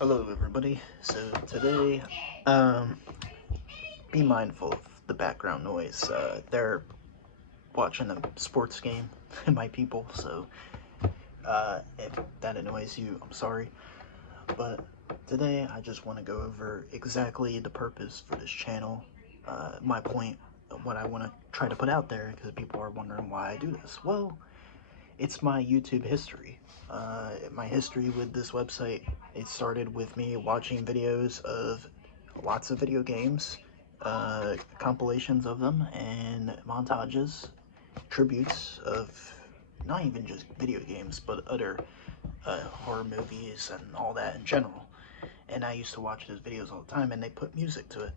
Hello everybody. So today, be mindful of the background noise. They're watching a sports game, my people, so if that annoys you, I'm sorry. But today I just want to go over exactly the purpose for this channel, my point, what I want to try to put out there, because people are wondering why I do this. Well, it's my YouTube history. My history with this website, it started with me watching videos of lots of video games, compilations of them, and montages, tributes of not even just video games, but other horror movies and all that in general. And I used to watch those videos all the time, and they put music to it.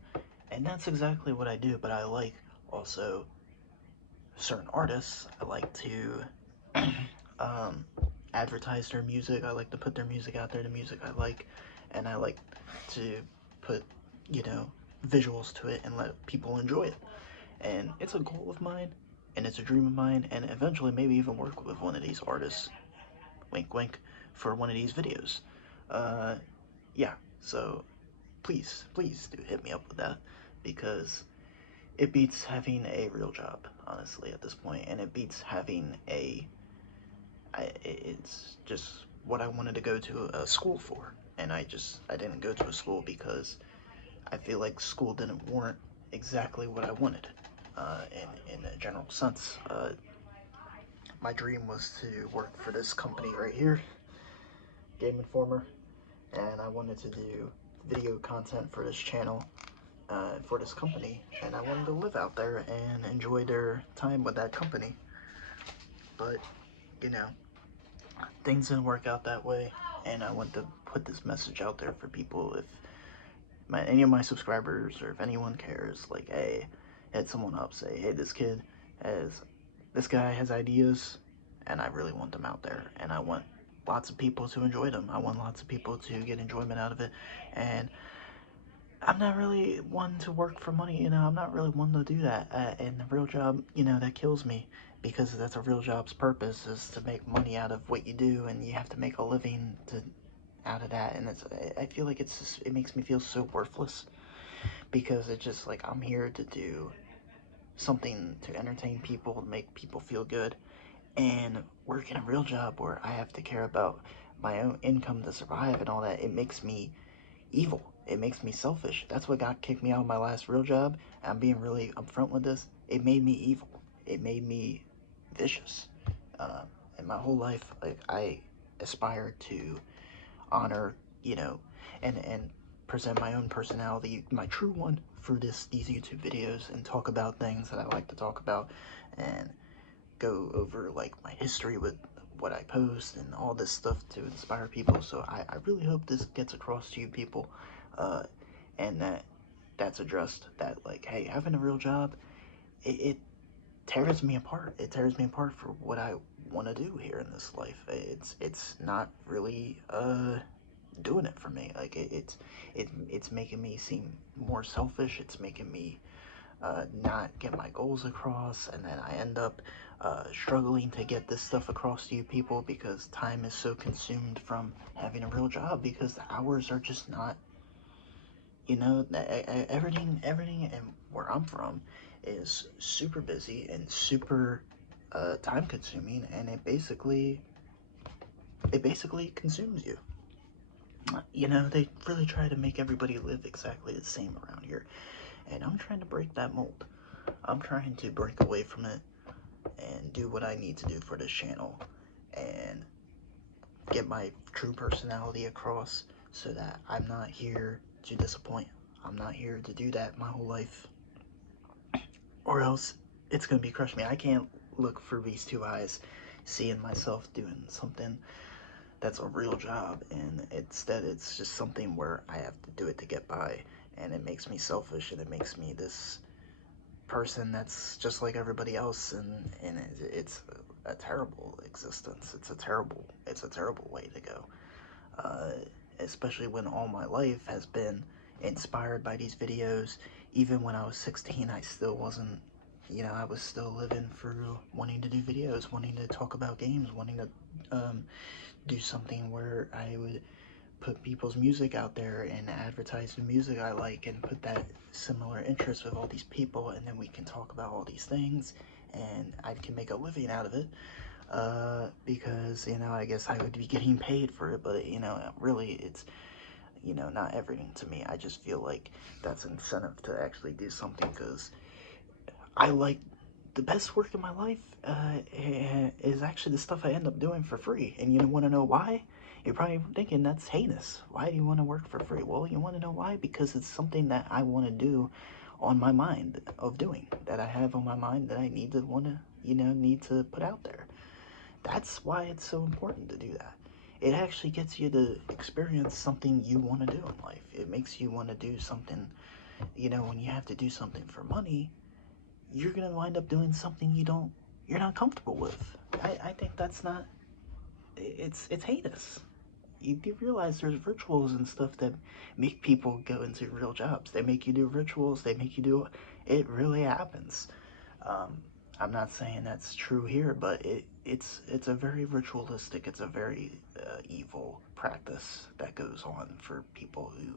And that's exactly what I do, but I like also certain artists. I like to um, advertise their music. I like to put their music out there, the music I like, and I like to put, visuals to it and let people enjoy it. And it's a goal of mine, and it's a dream of mine, and eventually maybe even work with one of these artists, wink wink, for one of these videos. Uh, yeah, so please do hit me up with that, because it beats having a real job, honestly, at this point, and it beats having it's just what I wanted to go to a school for, and I didn't go to a school because I feel like school didn't warrant exactly what I wanted, in a general sense. My dream was to work for this company right here, Game Informer, and I wanted to do video content for this channel, for this company, and I wanted to live out there and enjoy their time with that company. But, you know, things didn't work out that way, and I want to put this message out there for people. If any of my subscribers, or if anyone cares, like, hey, hit someone up, say, hey, this guy has ideas, and I really want them out there, and I want lots of people to enjoy them. I want lots of people to get enjoyment out of it, and I'm not really one to work for money, I'm not really one to do that. And the real job, that kills me, because that's a real job's purpose, is to make money out of what you do, and you have to make a living out of that. And I feel like it makes me feel so worthless, because it's just like I'm here to do something to entertain people, to make people feel good, and working a real job where I have to care about my own income to survive and all that. It makes me evil. It makes me selfish. That's what got kicked me out of my last real job. I'm being really upfront with this. It made me evil. It made me vicious. Uh, and my whole life, like, I aspire to honor, you know, and present my own personality, my true one, through these YouTube videos, and talk about things that I like to talk about, and go over like my history with what I post and all this stuff to inspire people. So I really hope this gets across to you people, uh, and that's addressed, that, like, hey, having a real job, it tears me apart. It tears me apart for what I want to do here in this life. It's not really doing it for me. Like, it's making me seem more selfish. It's making me not get my goals across, and then I end up struggling to get this stuff across to you people, because time is so consumed from having a real job, because the hours are just not, everything and where I'm from is super busy and super time consuming, and it basically consumes you. They really try to make everybody live exactly the same around here, and I'm trying to break that mold. I'm trying to break away from it and do what I need to do for this channel, and get my true personality across, so that I'm not here to disappoint. I'm not here to do that my whole life, or else it's gonna be crushing me. I can't look through these two eyes seeing myself doing something that's a real job, and instead it's just something where I have to do it to get by, and it makes me selfish, and it makes me this person that's just like everybody else, and it's a terrible existence. It's a terrible way to go, uh, especially when all my life has been inspired by these videos. Even when I was 16, I still wasn't, I was still living through wanting to do videos, wanting to talk about games, wanting to do something where I would put people's music out there and advertise the music I like and put that similar interest with all these people, and then we can talk about all these things and I can make a living out of it. Because, you know, I guess I would be getting paid for it, but, you know, really it's, you know, not everything to me. I just feel like that's incentive to actually do something, because I like the best work in my life is actually the stuff I end up doing for free. And you want to know why? You're probably thinking that's heinous. Why do you want to work for free? Well, you want to know why? Because it's something that I want to do on my mind of doing, that I have on my mind, that I need to want to, you know, need to put out there. That's why it's so important to do that. It actually gets you to experience something you want to do in life. It makes you want to do something, you know, when you have to do something for money, you're gonna wind up doing something you're not comfortable with. I think that's not, it's heinous. You do realize there's rituals and stuff that make people go into real jobs. They make you do rituals, they make you do, it really happens. Um, I'm not saying that's true here, but it's a very ritualistic, it's a very evil practice that goes on for people who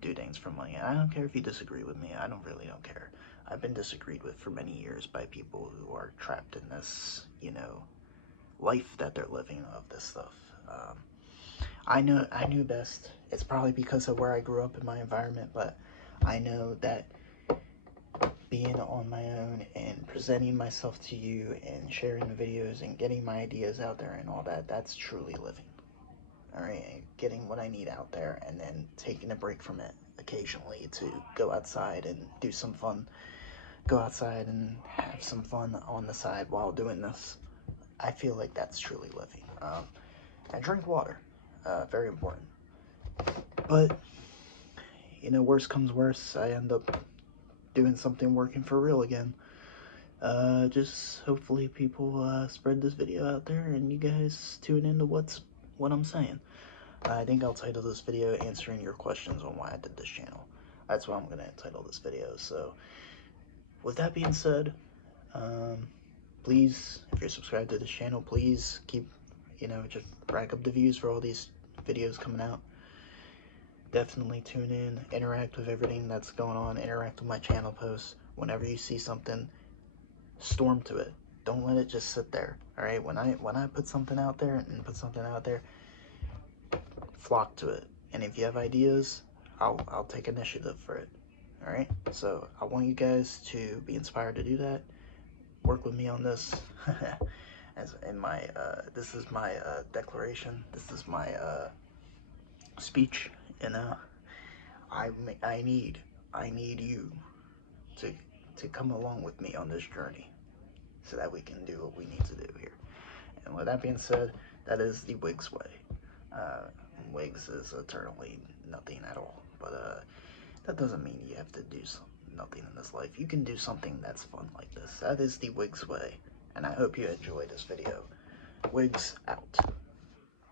do things for money. And I don't care if you disagree with me. I don't care. I've been disagreed with for many years by people who are trapped in this, you know, life that they're living of this stuff. I knew best. It's probably because of where I grew up in my environment, but I know that being on my own and presenting myself to you and sharing the videos and getting my ideas out there and all that, that's truly living. Alright, getting what I need out there and then taking a break from it occasionally to go outside and do some fun. Go outside and have some fun on the side while doing this. I feel like that's truly living. And drink water. Very important. But, you know, worse comes worse. I end up doing something working for real again. Just hopefully people spread this video out there and you guys tune into what I'm saying. I think I'll title this video answering your questions on why I did this channel. That's what I'm going to title this video. So, with that being said, please, if you're subscribed to this channel, please keep, you know, just rack up the views for all these videos coming out. Definitely tune in, interact with everything that's going on, interact with my channel posts. Whenever you see something, storm to it. Don't let it just sit there. All right, when I put something out there and put something out there, flock to it. And if you have ideas, I'll take initiative for it. All right. So I want you guys to be inspired to do that. Work with me on this. As in my this is my declaration. This is my speech. You know, I need you to come along with me on this journey, so that we can do what we need to do here. And with that being said, that is the Wigs way. Wigs is eternally nothing at all, but that doesn't mean you have to do nothing in this life. You can do something that's fun like this. That is the Wigs way, and I hope you enjoyed this video. Wigs out.